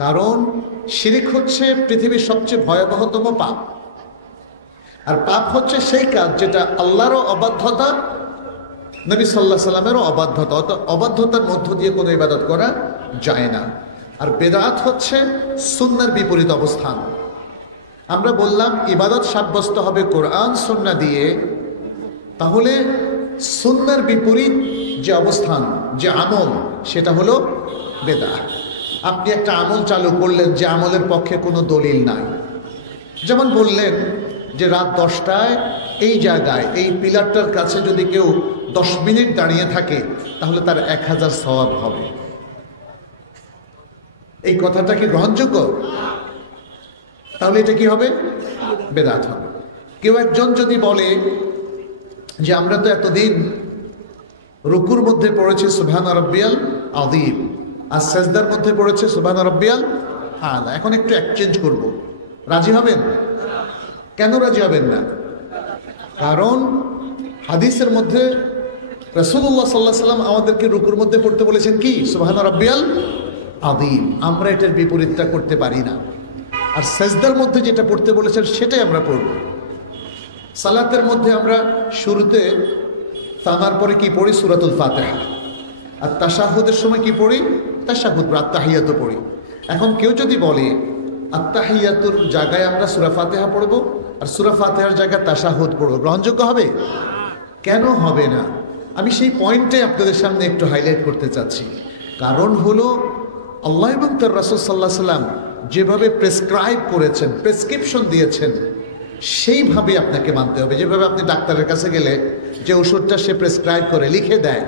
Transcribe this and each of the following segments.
কারণ শিরিক হচ্ছে পৃথিবীর সবচেয়ে ভয়াবহতম পাপ। আর পাপ হচ্ছে সেই কাজ যেটা আল্লাহরও অবাধ্যতা, নবী সাল্লাল্লাহু আলাইহি সাল্লামেরও অবাধ্যতা, অবাধ্যতার মধ্য দিয়ে কোনো ইবাদত করা যায় না। আর বেদাত হচ্ছে সুন্নাহর বিপরীত অবস্থান। আমরা বললাম ইবাদত সাব্যস্ত হবে কোরআন সুন্নাহ দিয়ে, তাহলে সুন্নাহর বিপরীত যে অবস্থান, যে আমল, সেটা হলো বেদাত। আপনি একটা আমল চালু করলেন যে আমলের পক্ষে কোনো দলিল নাই। যেমন বললেন যে রাত 10টায় এই জায়গায় এই পিলারটার কাছে যদি কেউ 10 মিনিট দাঁড়িয়ে থাকে তাহলে তার 1000 সওয়াব হবে। এই কথাটা কি গ্রহণযোগ্য? তাহলে এটা কি হবে? বেদাত হবে। কেউ একজন যদি বলে যে আমরা তো এতদিন রুকুর মধ্যে পড়েছি সুবহানা রাব্বিয়াল আযীম, আর সাজদার মধ্যে পড়েছে সুবহানা রাব্বিয়াল আলা, এখন একটু এক্সচেঞ্জ করব, রাজি হবেন? কেন রাজি হবেন না? কারণ হাদিসের মধ্যে রাসূলুল্লাহ সাল্লাল্লাহু আলাইহি ওয়াসাল্লাম আমাদেরকে রুকুর মধ্যে পড়তে বলেছেন কি? সুবহানা রাব্বিয়াল আযীম। আমরা এটার বিপরীতটা করতে পারি না। আর সাজদার মধ্যে যেটা পড়তে বলেছেন সেটাই আমরা পড়ব। সালাতের মধ্যে আমরা শুরুতে তামার পরে কি পড়ি? সূরাতুল ফাতিহা। আর তাশাহুদের সময় কি পড়ি? তাশাহুদ বা আত্তাহিয়াত পড়ি। এখন কেউ যদি বলে আত্তাহিয়াতুর জায়গায় আমরা সূরা ফাতিহা পড়ব আর সূরা ফাতিহার জায়গায় তাশাহুদ পড়ব, গ্রহণযোগ্য হবে? কেন হবে না? আমি সেই পয়েন্টে আপনাদের সামনে একটু হাইলাইট করতে চাচ্ছি। কারণ হলো আল্লাহ এবং তার রাসূল সাল্লাল্লাহু আলাইহি ওয়াসাল্লাম যেভাবে প্রেসক্রাইব করেছেন, প্রেসক্রিপশন দিয়েছেন, সেইভাবে আপনাকে মানতে হবে। যেভাবে আপনি ডাক্তারের কাছে গেলে যে ওষুধটা সে প্রেসক্রাইব করে লিখে দেয়,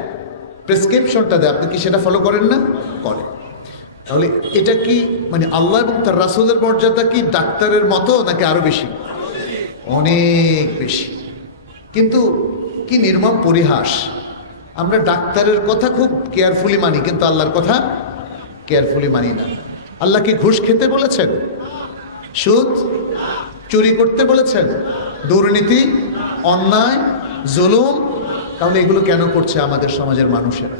প্রেসক্রিপশনটা দেয়, আপনি কি সেটা ফলো করেন না? করেন। তাহলে এটা কি মানে আল্লাহ এবং তার রাসূলের মর্যাদা কি ডাক্তারের মতো নাকি আরো বেশি? অনেক বেশি। কিন্তু কি নির্মম পরিহাস, আমরা ডাক্তারের কথা খুব কেয়ারফুলি মানি কিন্তু আল্লাহর কথা কেয়ারফুলি মানি না। আল্লাহ কি ঘুষ খেতে বলেছেন? সুদ চুরি করতে বলেছেন? দুর্নীতি, অন্যায়, জুলুম? তাহলে এগুলো কেন করছে আমাদের সমাজের মানুষেরা?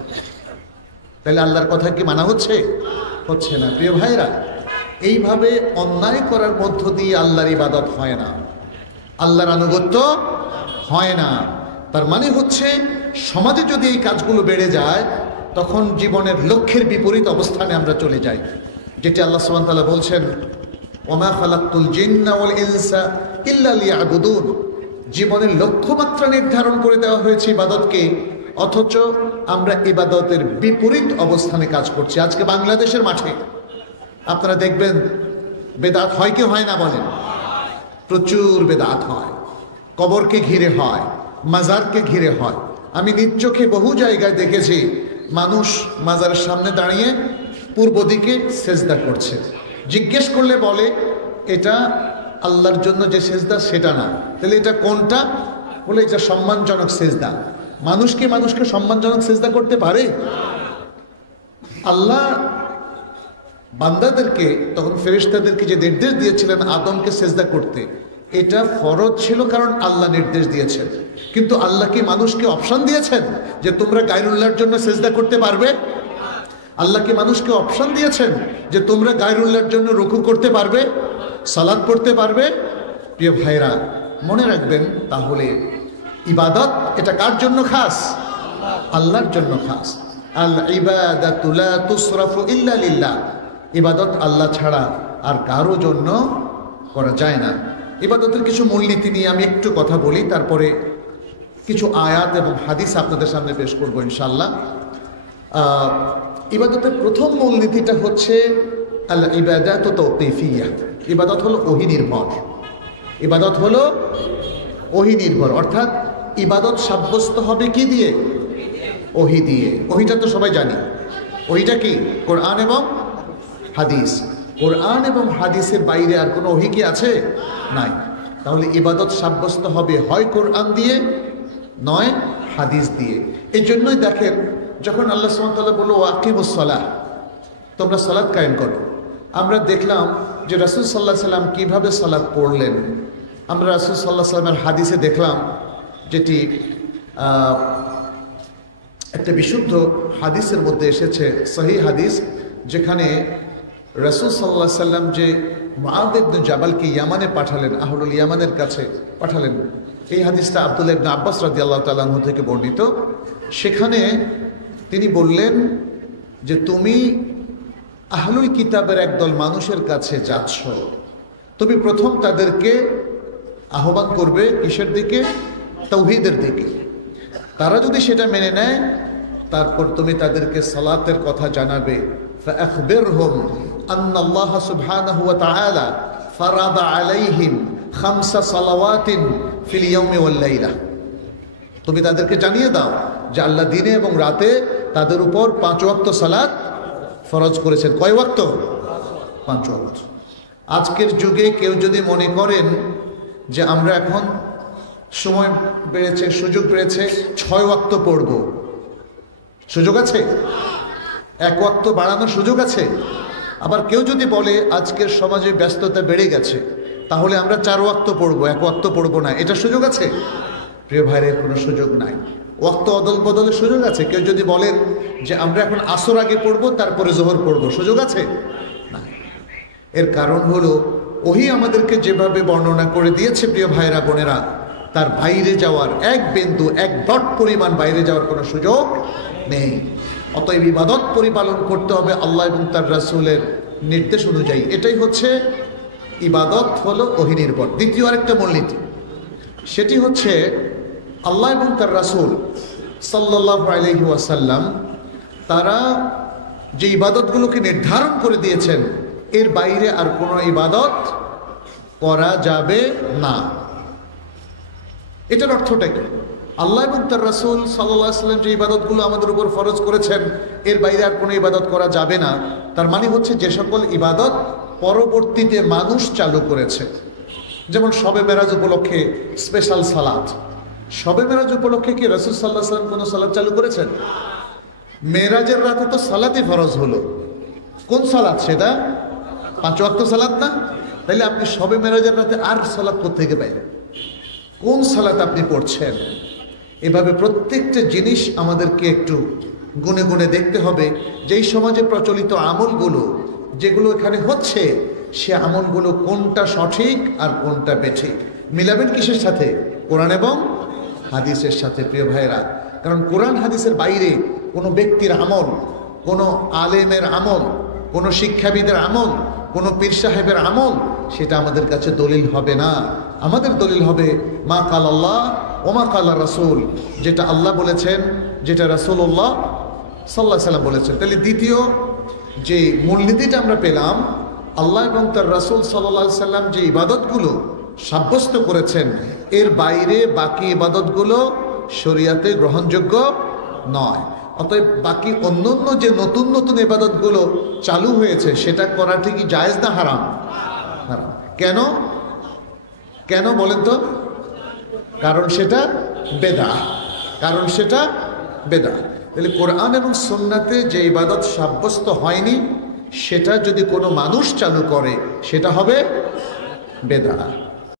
তাহলে আল্লাহর কথা কি মানা হচ্ছে? হচ্ছে না। প্রিয় ভাইরা, এইভাবে অন্যায় করার মধ্য দিয়ে আল্লাহর ইবাদত হয় না, আল্লাহর আনুগত্য হয় না। তার মানে হচ্ছে সমাজে যদি এই কাজগুলো বেড়ে যায় তখন জীবনের লক্ষ্যের বিপরীত অবস্থানে আমরা চলে যাই। যেটি আল্লাহ সুবহানাহু ওয়া তাআলা বলছেন, ওমা খালাকতুল জিন্না ওয়াল ইনসা ইল্লা লিয়াবুদুন। জীবনের লক্ষ্যমাত্রা নির্ধারণ করে দেওয়া হয়েছে ইবাদতকে, অথচ আমরা ইবাদতের বিপরীত অবস্থানে কাজ করছি। আজকে বাংলাদেশের মাঠে আপনারা দেখবেন বেদাত হয় কি হয় না? বলেন। প্রচুর বেদাত হয়। কবরকে ঘিরে হয়, মাজারকে ঘিরে হয়। আমি নিজ চোখে বহু জায়গায় দেখেছি মানুষ মাজারের সামনে দাঁড়িয়ে পূর্ব দিকে সেজদা করছে। জিজ্ঞেস করলে বলে এটা আল্লাহর জন্য যে সেজদা সেটা না। তাহলে এটা কোনটা? বলে এটা সম্মানজনক সেজদা। মানুষকে সম্মানজনক সেজদা করতে পারে? আল্লাহ বান্দাদেরকে তখন ফেরেশতাদেরকে যে নির্দেশ দিয়েছিলেন আদমকে সেজদা করতে, এটা ফরজ ছিল কারণ আল্লাহ নির্দেশ দিয়েছেন। কিন্তু আল্লাহ কি মানুষকে অপশন দিয়েছেন যে তোমরা গায়রুল্লাহর জন্য সেজদা করতে পারবে? আল্লাহ কি মানুষকে অপশন দিয়েছেন যে তোমরা গায়রুল্লাহর জন্য রুকু করতে পারবে, সালাত পড়তে পারবে? প্রিয় ভাইরা, মনে রাখবেন তাহলে ইবাদত এটা কার জন্য খাস? আল্লাহর জন্য খাস। আল ইবাদাতু লা তুসরাফু ইল্লা লিল্লাহ। ইবাদত আল্লাহ ছাড়া আর কারো জন্য করা যায় না। ইবাদতের কিছু মূলনীতি নিয়ে আমি একটু কথা বলি, তারপরে কিছু আয়াত এবং হাদিস আপনাদের সামনে পেশ করবো ইনশাআল্লাহ। ইবাদতের প্রথম মূলনীতিটা হচ্ছে আল ইবাদাতু তাওকিফিয়া। ইবাদত হলো ওহী নির্ভর। ইবাদত হলো ওহী নির্ভর, অর্থাৎ ইবাদত সাব্যস্ত হবে কি দিয়ে? ওহী দিয়ে। ওহীটা তো সবাই জানি। ওহীটা কি? কোরআন এবং হাদিস। কোরআন এবং হাদিসের বাইরে আর কোনো ওহী কি আছে? নাই। তাহলে ইবাদত সাব্যস্ত হবে হয় কোরআন দিয়ে, নয় হাদিস দিয়ে। এই জন্যই দেখেন যখন আল্লাহ সুবহানাহু ওয়া তাআলা বলল ওয়াকিমুস সালাহ, তোমরা সালাত কায়েম করো, আমরা দেখলাম যে রাসূল সাল্লাল্লাহু আলাইহি সাল্লাম কীভাবে সালাত পড়লেন। আমরা রাসূল সাল্লাল্লাহু আলাইহি সাল্লামের হাদিসে দেখলাম, যেটি একটা বিশুদ্ধ হাদিসের মধ্যে এসেছে, সহিহ হাদিস, যেখানে রাসূল সাল্লাল্লাহু আলাইহি সাল্লাম যে মুআয ইবনে জাবালকে ইয়ামানে পাঠালেন, আহলুল ইয়ামানের কাছে পাঠালেন, এই হাদিসটা আব্দুল্লাহ ইবনে আব্বাস রাদিয়াল্লাহু তাআলা আনহু থেকে বর্ণিত। সেখানে তিনি বললেন যে তুমি আহলুল কিতাবের একদল মানুষের কাছে যাচ্ছ, তুমি প্রথম তাদেরকে আহ্বান করবে কিসের দিকে? তাওহীদের দিকে। তারা যদি সেটা মেনে নেয়, তারপর তুমি তাদেরকে সালাতের কথা জানাবে। ফাআখবিরহুম আন্নাল্লাহ সুবহানাহু ওয়া তাআলা ফারাদা আলাইহিম 5 সালাওয়াতিন ফিল ইয়াউমি ওয়াল লাইলা। তুমি তাদেরকে জানিয়ে দাও যে আল্লাহ দিনে এবং রাতে তাদের উপর 5 ওয়াক্ত সালাত ফরজ করেছেন। কয় ওয়াক্ত? 5 ওয়াক্ত। আজকের যুগে কেউ যদি মনে করেন যে আমরা এখন সময় বেড়েছে, সুযোগ বেড়েছে, 6 ওয়াক্ত পড়ব, সুযোগ আছে? 1 ওয়াক্ত বাড়ানোর সুযোগ আছে? আবার কেউ যদি বলে আজকের সমাজে ব্যস্ততা বেড়ে গেছে, তাহলে আমরা 4 ওয়াক্ত পড়ব, 1 ওয়াক্ত পড়ব না, এটা সুযোগ আছে? প্রিয় ভাইয়ের কোনো সুযোগ নাই। ওয়াক্ত অদল বদলের সুযোগ আছে? কেউ যদি বলেন যে আমরা এখন আসর আগে পড়ব তারপরে জোহর পড়ব, সুযোগ আছে? না। এর কারণ হলো ওহী আমাদেরকে যেভাবে বর্ণনা করে দিয়েছে প্রিয় ভাইরা বোনেরা, তার বাইরে যাওয়ার এক বিন্দু, এক ডট পরিমাণ বাইরে যাওয়ার কোনো সুযোগ নেই। অতএব ইবাদত পরিপালন করতে হবে আল্লাহ এবং তার রাসূলের নির্দেশ অনুযায়ী। এটাই হচ্ছে ইবাদত, হলো ওহী নির্ভর। দ্বিতীয় আরেকটা মূলনীতি, সেটি হচ্ছে আল্লাহ এবং তার রাসূল সাল্লাল্লাহু আলাইহি ওয়াসাল্লাম তারা যে ইবাদতগুলোকে নির্ধারণ করে দিয়েছেন, এর বাইরে আর কোনো ইবাদত করা যাবে না। এটার অর্থটা কি? আল্লাহ এবং তার রাসূল সাল্লাল্লাহু আলাইহি ওয়াসাল্লাম যে ইবাদতগুলো আমাদের উপর ফরজ করেছেন, এর বাইরে আর কোনো ইবাদত করা যাবে না। তার মানে হচ্ছে যে সকল ইবাদত পরবর্তীতে মানুষ চালু করেছে, যেমন শবে মেরাজ উপলক্ষে স্পেশাল সালাত। শবে মেরাজ উপলক্ষে কি রাসূল সাল্লাল্লাহু আলাইহি ওয়াসাল্লাম কোনো সালাত চালু করেছেন? মেরাজের রাতে তো সালাতই ফরজ হলো। কোন সালাত সেটা? 5 ওয়াক্ত সালাত না? তাইলে আপনি শবে মেরাজের রাতে আর সালাত কোত্থেকে পাইলেন? কোন সালাত আপনি পড়ছেন? এভাবে প্রত্যেকটা জিনিস আমাদেরকে একটু গুনে গুনে দেখতে হবে, যেই সমাজে প্রচলিত আমলগুলো যেগুলো এখানে হচ্ছে, সে আমলগুলো কোনটা সঠিক আর কোনটা বেঠিক। মিলাবেন কিসের সাথে? কোরআন এবং হাদিসের সাথে প্রিয় ভাইরা। কারণ কোরআন হাদিসের বাইরে কোনো ব্যক্তির আমল, কোনো আলেমের আমল, কোনো শিক্ষাবিদের আমল, কোনো পীর সাহেবের আমল, সেটা আমাদের কাছে দলিল হবে না। আমাদের দলিল হবে মা কাল আল্লাহ ও মা কালা রাসূল, যেটা আল্লাহ বলেছেন, যেটা রাসূলুল্লাহ সাল্লাল্লাহু আলাইহি ওয়াসাল্লাম বলেছেন। তাহলে দ্বিতীয় যে মূলনীতিটা আমরা পেলাম, আল্লাহ এবং তার রাসূল সাল্লাল্লাহু আলাইহি ওয়াসাল্লাম যে ইবাদতগুলো সাব্যস্ত করেছেন, এর বাইরে বাকি ইবাদতগুলো শরীয়তে গ্রহণযোগ্য নয়। অতএব বাকি অন্যান্য যে নতুন নতুন ইবাদতগুলো চালু হয়েছে, সেটা করাটা কি জায়েজ না হারাম? হারাম। কেন? কেন বলেন তো? কারণ সেটা বেদাত। কারণ সেটা বেদাত। তাহলে কোরআন এবং সুন্নাতে যে ইবাদত সাব্যস্ত হয়নি, সেটা যদি কোনো মানুষ চালু করে, সেটা হবে বেদাত।